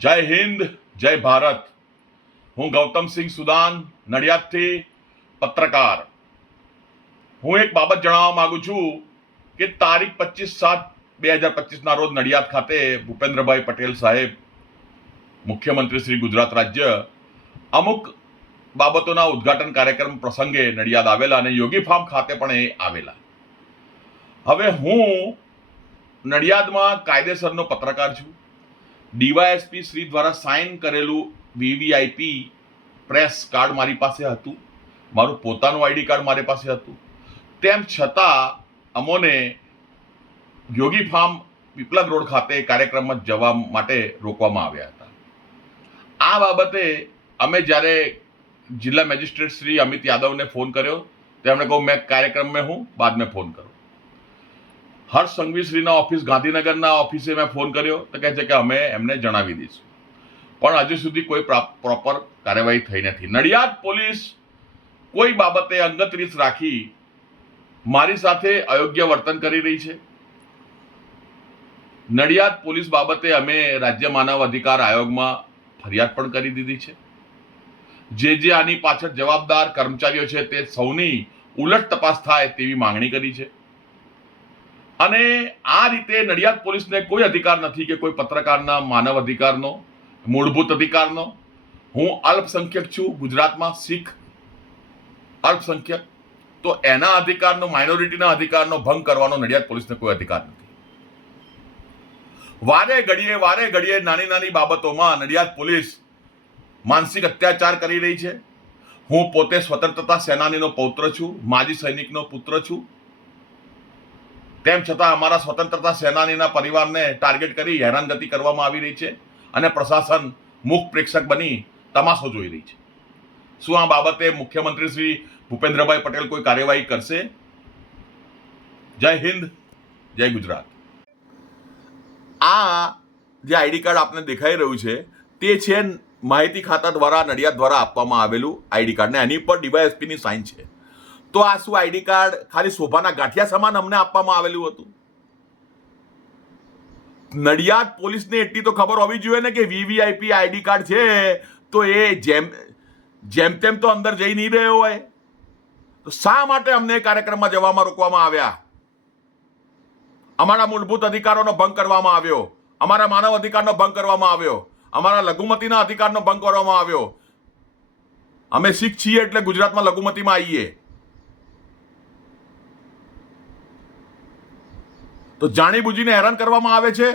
જય હિન્દ, જય ભારત. હું ગૌતમસિંહ સુદાન, નડિયાદથી પત્રકાર. હું એક બાબત જણાવવા માંગુ છું કે તારીખ પચીસ સાત બે હજાર પચીસના રોજ નડિયાદ ખાતે ભૂપેન્દ્રભાઈ પટેલ સાહેબ, મુખ્યમંત્રી શ્રી ગુજરાત રાજ્ય, અમુક બાબતોના ઉદ્ઘાટન કાર્યક્રમ પ્રસંગે નડિયાદ આવેલા અને યોગી ફાર્મ ખાતે પણ એ આવેલા. હવે હું નડિયાદમાં કાયદેસરનો પત્રકાર છું. ડીવાયએસપી શ્રી દ્વારા સાઇન કરેલું વીવીઆઈપી પ્રેસ કાર્ડ મારી પાસે હતું. મારું પોતાનું આઈડી કાર્ડ મારી પાસે હતું. તેમ છતાં, અમોને યોગી ફાર્મ પીપલગ રોડ ખાતે કાર્યક્રમમાં જવા માટે રોકવામાં આવ્યા હતા. આ બાબતે અમે જ્યારે જિલ્લા મેજિસ્ટ્રેટ શ્રી અમિત યાદવને ફોન કર્યો, તેમણે કહું મેં કાર્યક્રમ હું, બાદમાં ફોન કરું. હર્ષ સંઘવીશ્રીના ઓફિસ, ગાંધીનગરના ઓફિસે મેં ફોન કર્યો તો કહે છે કે અમે એમને જણાવી દઈશું. પણ હજુ સુધી કોઈ પ્રોપર કાર્યવાહી થઈ નથી. નડિયાદ પોલીસ કોઈ બાબતે અંગત રીત રાખી મારી સાથે અયોગ્ય વર્તન કરી રહી છે. નડિયાદ પોલીસ બાબતે અમે રાજ્ય માનવ અધિકાર આયોગમાં ફરિયાદ પણ કરી દીધી છે. જે જે આની પાછળ જવાબદાર કર્મચારીઓ છે તે સૌની ઉલટ તપાસ થાય તેવી માંગણી કરી છે. અને આ રીતે નડિયાદ પોલીસને કોઈ અધિકાર નથી કે કોઈ પત્રકારના માનવ અધિકારનો, મૂળભૂત અધિકારનો. હું અલ્પસંખ્યક છું, ગુજરાતમાં શીખ અલ્પસંખ્યક. તો એના અધિકારનો, માઇનોરિટીના અધિકારનો ભંગ કરવાનો નડિયાદ પોલીસને કોઈ અધિકાર નથી. વારે ઘડીએ વારે ઘડીએ નાની નાની બાબતોમાં નડિયાદ પોલીસ માનસિક અત્યાચાર કરી રહી છે. હું પોતે સ્વતંત્રતા સેનાનીનો પૌત્ર છું, માજી સૈનિકનો પુત્ર છું. તેમ છતાં અમારા સ્વતંત્રતા સેનાનીના પરિવારને ટાર્ગેટ કરી હેરાનગતિ કરવામાં આવી રહી છે અને પ્રશાસન મુખ પ્રેક્ષક બની તમાશો જોઈ રહી છે. શું આ બાબતે મુખ્યમંત્રી શ્રી ભૂપેન્દ્રભાઈ પટેલ કોઈ કાર્યવાહી કરશે? જય હિન્દ, જય ગુજરાત. આ જે આઈડી કાર્ડ આપને દેખાઈ રહ્યું છે, તે છે માહિતી ખાતા દ્વારા નડિયાદ દ્વારા આપવામાં આવેલું આઈડી કાર્ડ ને એની પર ડીવાયએસપીની સાઇન છે. તો આ શું આઈડી કાર્ડ ખાલી શોભાના ગાંઠિયા સમાન અમને આપવામાં આવેલું હતું? નડિયાદ પોલીસને એટલી તો ખબર હોવી જોઈએ ને કે વીવીઆઈપી આઈડી કાર્ડ છે, તો એ જેમ જેમ તેમ તો અંદર જઈ નહીં રહ્યો હોય. તો શા માટે અમને કાર્યક્રમમાં જવામાં રોકવામાં આવ્યા? અમારા મૂળભૂત અધિકારોનો ભંગ કરવામાં આવ્યો. અમારા માનવ અધિકારનો ભંગ કરવામાં આવ્યો. અમારા લઘુમતીના અધિકારનો ભંગ કરવામાં આવ્યો. અમે શીખ છીએ એટલે ગુજરાતમાં લઘુમતીમાં આવીએ તો જાણીબુજીને હેરાન કરવામાં આવે છે?